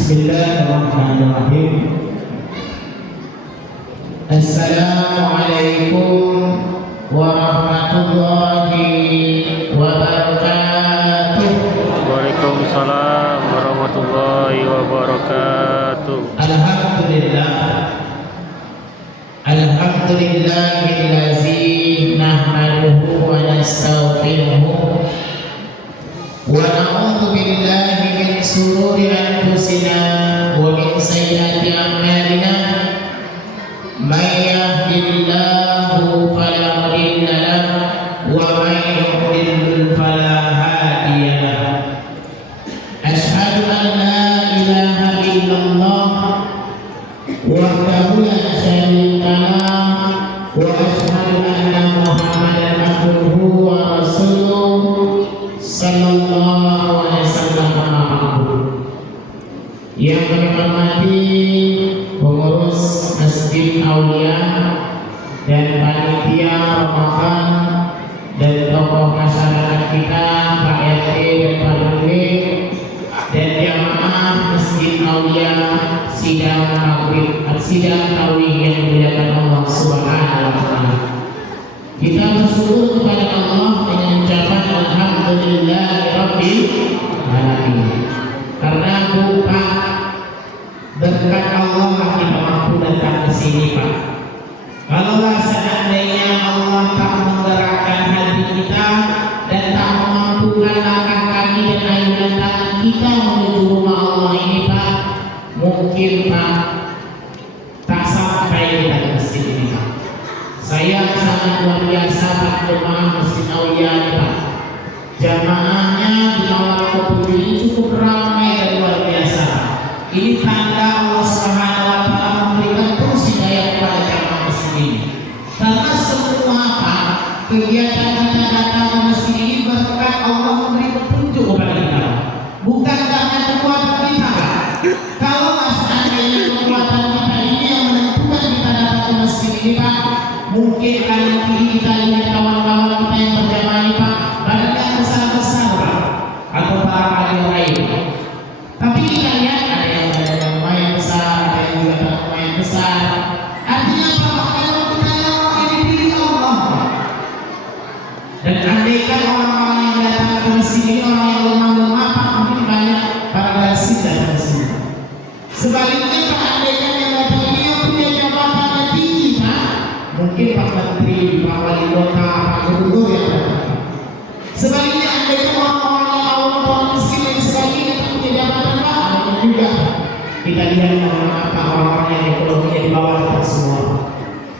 Bismillahirrahmanirrahim. Assalamualaikum warahmatullahi wabarakatuh. Waalaikumsalam warahmatullahi wabarakatuh. Alhamdulillahillazi nahmaduhu wa nastaghfiruhu wa na'udzu billahi min shururi anfusina wa min sayyiati a'malina. May yahdihillahu fala mudilla lahu wa may yudlil fala hadiya lahu. Asyhadu an la ilaha illallah wahdahu la syarika lahu wa asyhadu anna Muhammadan abduhu wa rasuluh sallallahu alaihi wasallam. Yang kami hormati pengurus Masjid Aulia dan panitia Ramadan dan tokoh masyarakat kita, Pak RT dan Pak RW dan jamaah Masjid Aulia sidang maghrib, sidang tarawih yang dimuliakan Allah Subhanahu wa taala. Kita bersyukur kepada Allah dengan ucapan alhamdulillahirabbil alamin. Karena Pak, berkat Allah kita mampu datang ke sini, Pak. Kalaulah seandainya Allah tak menggerakkan hati kita dan tak memampukan langkah kaki dan ayunan tangan kita menuju rumah Allah ini, Pak, mungkin Pak tak sampai kita ke masjid ini, Pak. Saya sangat luar biasa Pak, jemaah Masjid Aulia ini, Pak. Jamaahnya di malam Minggu ini cukup ramai dan luar biasa. Ini tanda Allah Subhanahu wa taala memberikan terus hidayah kepada jamaah masjid ini. Karena semua apa kegiatan kita datang ke masjid ini berkat Allah memberi petunjuk kepada kita. Bukan karena kekuatan kita. Kalau seandainya kekuatan kita ini yang menentukan kita datang ke masjid ini, Pak, mungkin kali ini kita lihat kawan-kawan kita yang berjamaah ini, Pak, badannya besar-besar, Pak, atau para alim lain. Tapi kita lihat ada yang badannya lumayan besar, ada yang juga tak lumayan besar. Artinya apa, Pak? Kalau kita yang orang ini dipilih Allah, Pak. Dan andaikan orang-orang yang datang ke masjid ini orang yang lemah-lemah, Pak, mungkin banyak para gasil datang ke sini. Sebaliknya Pak, andaikan yang datang ini yang punya jabatan yang tinggi, Pak, mungkin Pak Menteri, Pak Wali Kota, Pak Gubernur yang datang. Sebaliknya andaikan orang-orang yang awal miskin dan sebagainya yang punya jabatan, Pak, ada juga. Kita lihat orang-orang yang ekonominya di bawah kita semua.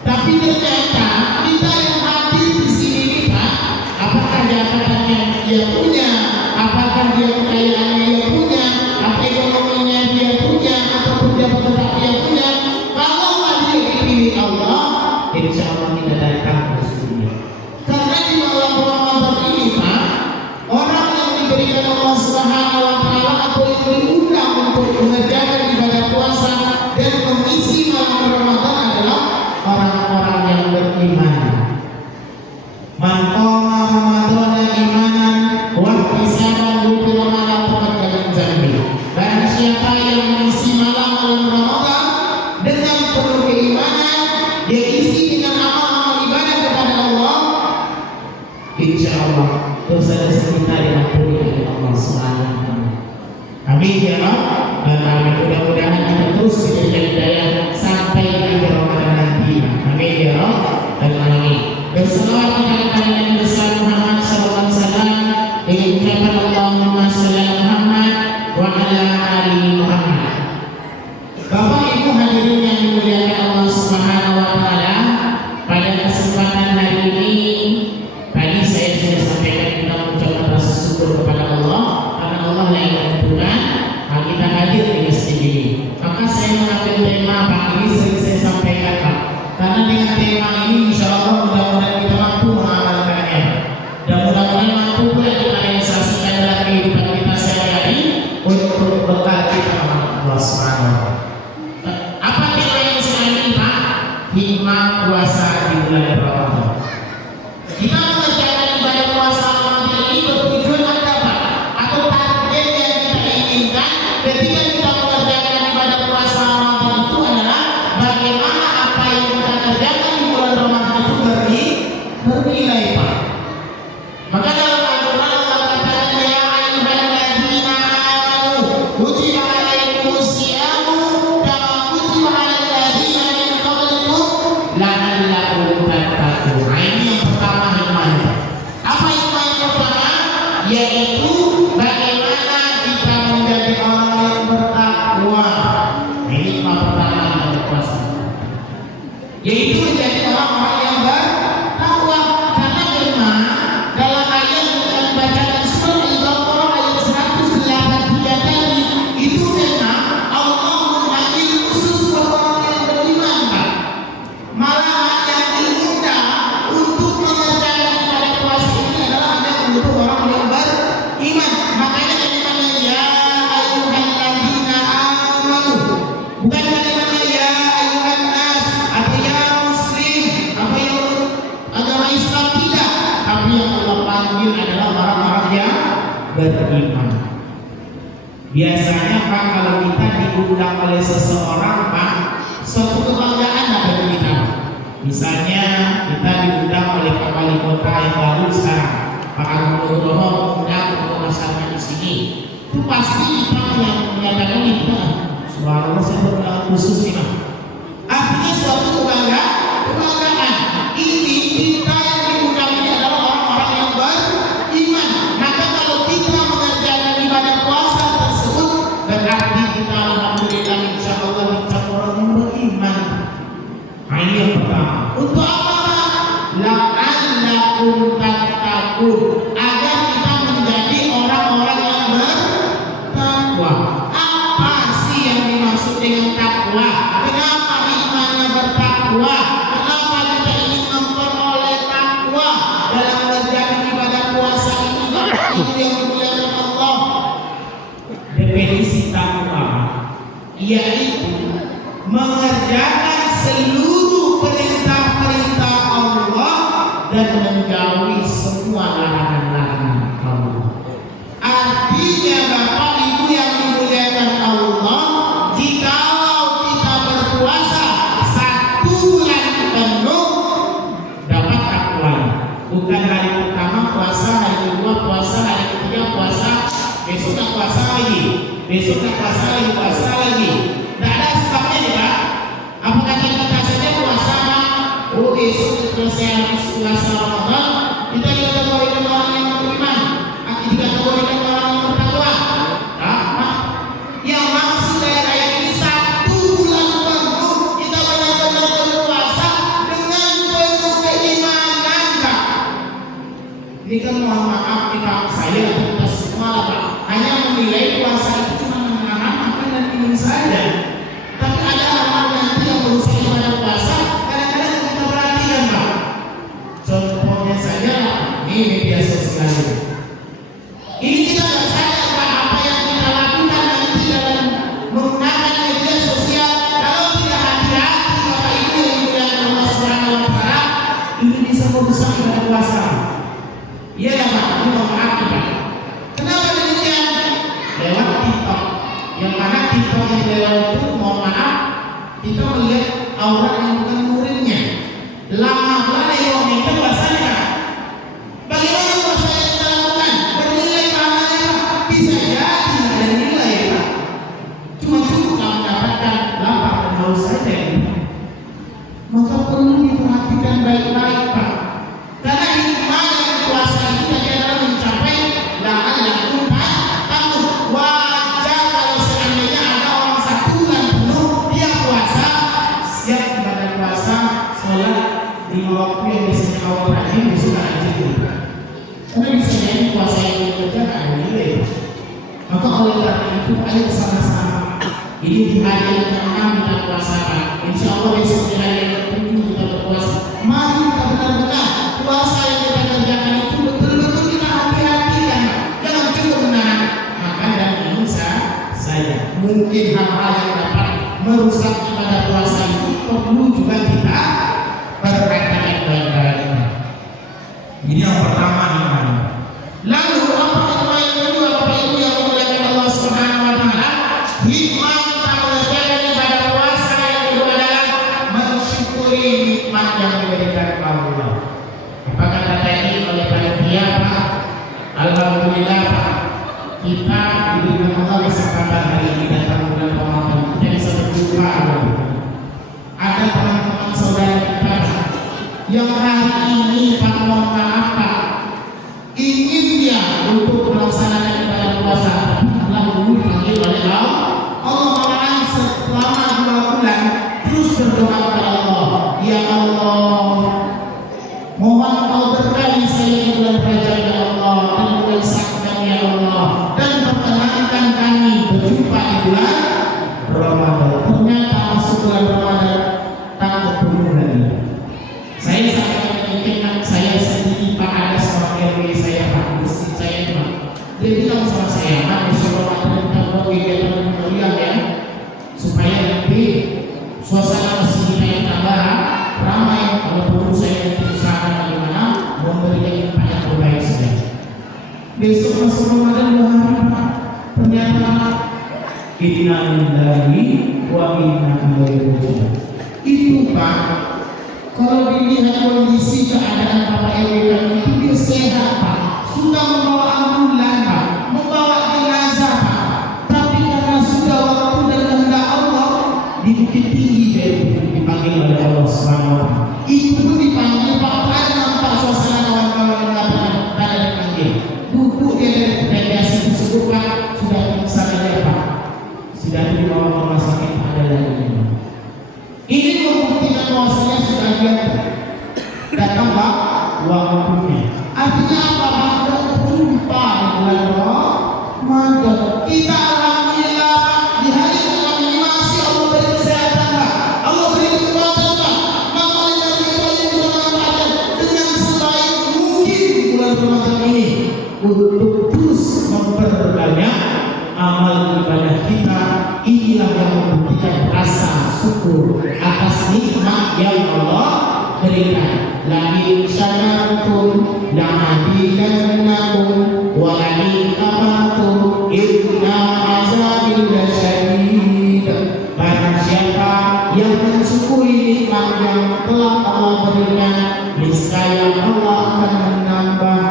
Tapi ternyata kita yang hadir di sini nih, Pak, apakah jabatan yang dia punya, apakah dia kekayaan yang dia punya, apa ekonominya dia punya, ataupun jabatan yang dia punya, kalau dia dipilih Allah, insya Allah kita datang ke sini. Karena di malam Ramadan ini, Pak, orang yang diberikan Allah Subhanahu wa taala atau yang diundang untuk mengerjakan ibadah puasa dan mengisi malam Ramadan adalah orang-orang yang beriman. Man qama Ramadana imanan wa ihtisaban ghufira lahu ma taqaddama min dhanbi. Barang siapa yang mengisi malam Ramadan dengan penuh keimanan, dia isi dengan amal-amal ibadah kepada Allah, insya Allah dosa-dosa kita diampuni oleh Allah Subhanahu wa taala. Amin ya Rabb. Dan amin. Mudah-mudahan kita terus diberikan hidayah sampai akhir Ramadan nanti. Amin ya Rabb. Dan amin. Berselawat kepada Nabi besar Muhammad sallallahu alaihi wasallam untuk orang yang beriman. Makanya kalimatnya ya ayyuhalladzina amanu, bukan kalimatnya ya ayyuhan nas atau ya muslim atau ya agama Islam, tidak. Tapi yang Allah panggil adalah orang-orang yang beriman. Biasanya Pak, kalau kita diundang oleh seseorang Pak, suatu kebanggaan bagi kita. Misalnya kita diundang oleh Pak Wali Kota yang baru sekarang, Pak Agung Nugroho mengundang untuk masyarakat di sini. Itu pasti kita menyatakan kita, subhanallah saya berdoa khusus nih Pak. Artinya suatu kebanggaan. Ini kita yang diundang ini adalah orang-orang yang beriman. Maka kalau kita mengerjakan ibadah puasa tersebut, berarti kita alhamdulillah insya Allah dicap orang yang beriman. Nah ini yang pertama. Untuk apa? La'allakum tattaqun, agar kita menjadi orang-orang yang bertakwa. Apa sih yang dimaksud dengan takwa? Kenapa imannya bertakwa? Kenapa kita ingin memperoleh takwa dalam mengerjakan ibadah puasa ini? Itu yang dimuliakan Allah. Definisi takwa yaitu mengerjakan seluruh perintah-perintah Allah dan menjauhi semua larangan-larangan Allah. Artinya Bapak Ibu yang dimuliakan Allah, jikalau kita berpuasa 1 bulan penuh dapat takwa. Bukan hari pertama puasa, hari kedua puasa, hari ketiga puasa, besoknya puasa lagi, besoknya puasa lagi, puasa lagi. Tidak ada sebabnya nih Pak. Apakah kita saja puasa Pak? Oh besok selesai habis puasa Ramadan, kita dikategorikan orang yang beriman, dikategorikan orang yang bertakwa. Nah, yang maksud dari ayat ini 1 bulan penuh kita benar-benar berpuasa dengan penuh keimanan Pak. Ini kan mohon maaf kita saya atau kita semua lah Pak, hanya menilai puasa itu cuma menahan makan dan minum saja. Tapi ada orang nanti yang berusaha ibadah puasa, kadang-kadang kita perhatikan Pak. Contohnya saja ini media sosial. Ini kita tidak sadar Pak, apa yang kita lakukan nanti dalam menggunakan media sosial. Kalau tidak hati-hati Bapak Ibu yang dimuliakan Allah Subhanahu wa Ta'ala, ini bisa merusak ibadah puasa. Iya ya Pak, ini mohon maaf Pak. Kenapa demikian? Lewat TikTok. Yang mana TikTok yang lewat itu mohon maaf, kita melihat aurat yang bukan muridnya. Lama mana yang kita puasanya Pak? Bagaimana puasa yang kita lakukan? Bernilai pahalanya Pak? Bisa jadi ada nilai Pak. Cuma cukup mendapatkan lapar dan haus saja ya. Maka perlu diperhatikan baik-baik Pak. Karena hikmah yang puasa itu adalah mencapai la'allakum tattaqun. Wajar kalau seandainya ada orang 1 bulan penuh dia puasa, siap ibadah puasa, sholat 5 waktu yang biasanya awal rajin besok rajin. Karena bisa jadi puasa yang bekerja ada nilai. Maka oleh karena itu ayo bersama-sama. Ini di hari yang ke-6 kita puasa Pak. Insya Allah besok di hari yang ke-7 kita berpuasa. Mari kita benar-benar puasa yang kita kerjakan itu betul-betul kita hati-hatikan Pak. Jangan cuma menahan makan dan minum saja. Mungkin hal-hal yang dapat merusak ibadah puasa itu perlu juga kita perhatikan baik-baik. Ini yang pertama iman. Lalu apa yang kedua Bapak Ibu yang dimuliakan Allah Subhanahu wa Ta'ala? Hikmah kita mengerjakan ibadah puasa yang kedua adalah mensyukuri nikmat yang diberikan Allah. Apakah kata ini oleh panitia Pak? Alhamdulillah Pak, kita diberikan Allah kesempatan hari ini datang bulan Ramadan. Kita bisa berjumpa ada teman-teman saudara kita yang hari ini Pak mohon maaf Pak, ingin dia untuk melaksanakan ibadah puasa, tapi telah dulu dipanggil oleh Allah malahan selama 2 bulan terus berdoa kepada Allah, ya Allah mohon Kau berkahi saya di bulan Rajab ya Allah, dan bulan Sya'ban ya Allah, dan perkenankan kami berjumpa di bulan Ramadan. Ternyata masuk bulan Ramadan tak bertemu lagi. Saya sangat meyakinkan saya sendiri Pak, ada dia bilang sama saya, Pak, insyaallah kita buat kegiatan kalian ya, supaya nanti suasana masjid kita yang tambah ramai. Kalau perlu saya nanti usahakan bagaimana memberikan tempat yang terbaik saja. Besok masuk Ramadan 2 hari Pak, ternyata inna lillahi wa inna ilaihi raji'un. Itu Pak, kalau dilihat kondisi keadaan Bapak RW kami itu dia sehat Pak, sudah membawa ambulan Pak, membawa jenazah Pak, tapi karena sudah waktu dan kehendak Allah di Bukit Tinggi dia dipanggil oleh Allah SWT. Itu pun dipanggil Pak, ada nampak suasana kawan-kawan yang mengatakan ada dipanggil. Duduk dia dari delegasi tersebut Pak, sudah pingsan aja Pak, sudah dibawa ke rumah sakit, ada lagi. Ini membuktikan bahwasanya sudah dia datang Pak waktunya. Artinya apa Pak? Berjumpa di bulan Ramadan. Kita alhamdulillah Pak, di hari pertama ini masih Allah beri kesehatan Pak, Allah beri kekuatan Pak. Maka oleh karena itu ayo kita manfaatkan dengan sebaik mungkin di bulan Ramadan ini untuk terus memperbanyak amal ibadah kita. Inilah yang membuktikan rasa syukur atas nikmat yang Allah berikan. La in syakartum la azidannakum wa la in kafartum inna azabi lasyadid. Barang siapa yang mensyukuri nikmat yang telah Allah berikan, niscaya Allah akan menambah.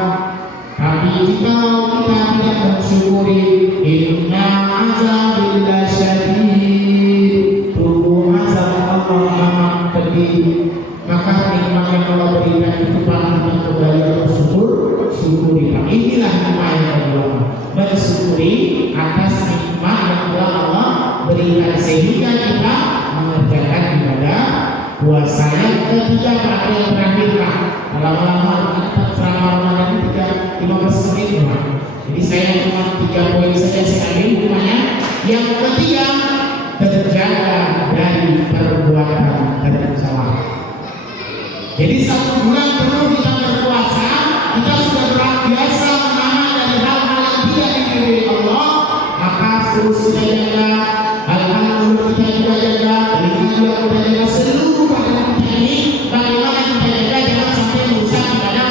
Tapi jika kita tidak mensyukuri, inna azabi lasyadid, tubuh azab Allah amat pedih. Maka nikmat yang Allah berikan itu patut kita kembali syukuri. Inilah nikmat yang kedua, bersyukuri atas nikmat yang telah Allah berikan sehingga kita mengerjakan ibadah puasa. Yang ketiga Pak, yang terakhir Pak, lama-lama ceramah Ramadan itu 15 menit Pak. Jadi saya cuma 3 poin saja saya ambil semuanya. Yang ketiga, terjaga dari perbuatan tercela. Jadi 1 bulan penuh kita berpuasa, kita sudah terbiasa menahan dari hal-hal yang tidak diridhoi Allah, maka terus kita jaga hal-hal mulut kita juga jaga, telinga juga kita jaga, seluruh badan kita ini bagaimana kita jaga jangan sampai merusak ibadah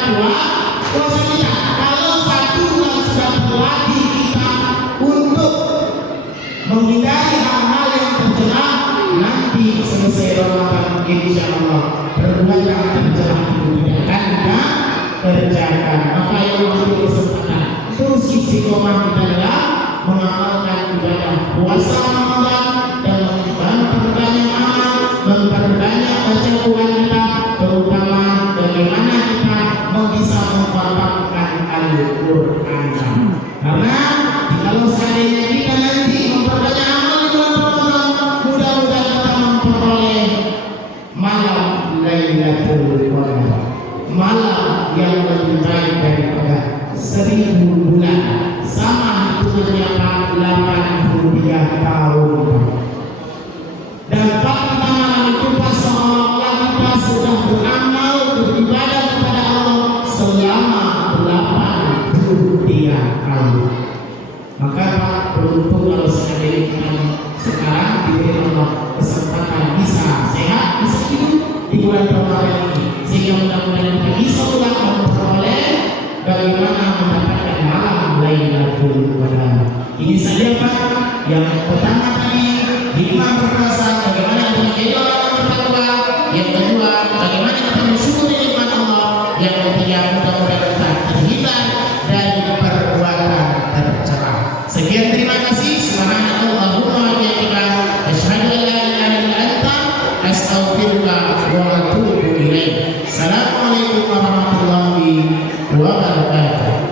puasa kita. Kalau 1 bulan sudah berlatih kita untuk menghindari hal-hal yang tercela, nanti selesai Ramadan insyaallah perbuatan tercela itu tidak akan kita kerjakan. Maka yang waktu kesempatan terus istiqomah kita adalah mengamalkan ibadah puasa Ramadan dan memperbanyak amal, memperbanyak baca Quran kita, terutama bagaimana kita bisa memperbanyak Al-Quran. Karena kalau seandainya kita nanti memperbanyak amal di bulan Ramadan, mudah-mudahan kita memperoleh malam Lailatul Qadar, malam yang lebih baik daripada 1000 bulan, sama hitungannya 83 tahun. Dan pada malam itu seolah-olah kita sudah beramal beribadah kepada Allah selama 83 tahun. Maka Pak, beruntung kalau seandainya kita sekarang diberi Allah kesempatan bisa sehat, bisa hidup di bulan Ramadan ini, sehingga mudah-mudahan kita bisa ulang memperoleh bagaimana mendapatkan malam Lailatul Qadar. Ini saja Pak, yang pertama tadi hikmah berpuasa, bagaimana kita menjadi orang yang bertakwa. Yang kedua, bagaimana kita mensyukuri nikmat Allah. Yang ketiga, mudah-mudahan kita terhindar dari perbuatan tercela. Sekian, terima kasih. Subhanallahumma wa bihamdika, asyhadu an la ilaha illa anta, astaghfiruka wa atubu ilaik. Assalamualaikum warahmatullahi wabarakatuh.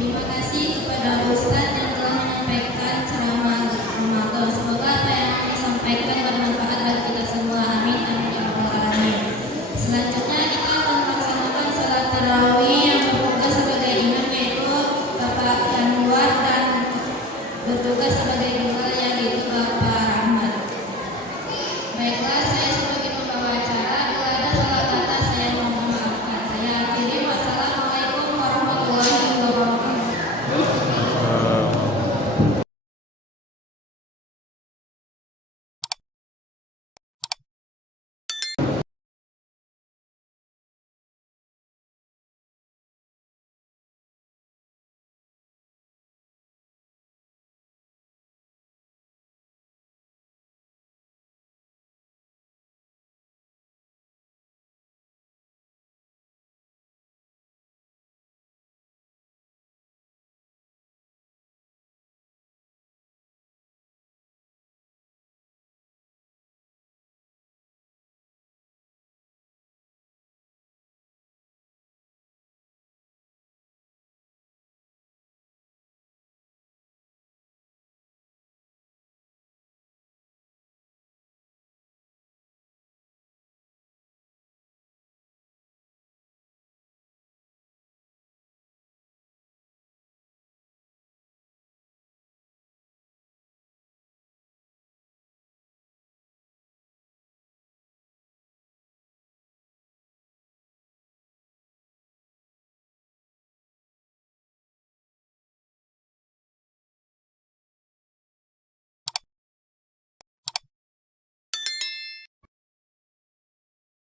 Terima kasih kepada Ustaz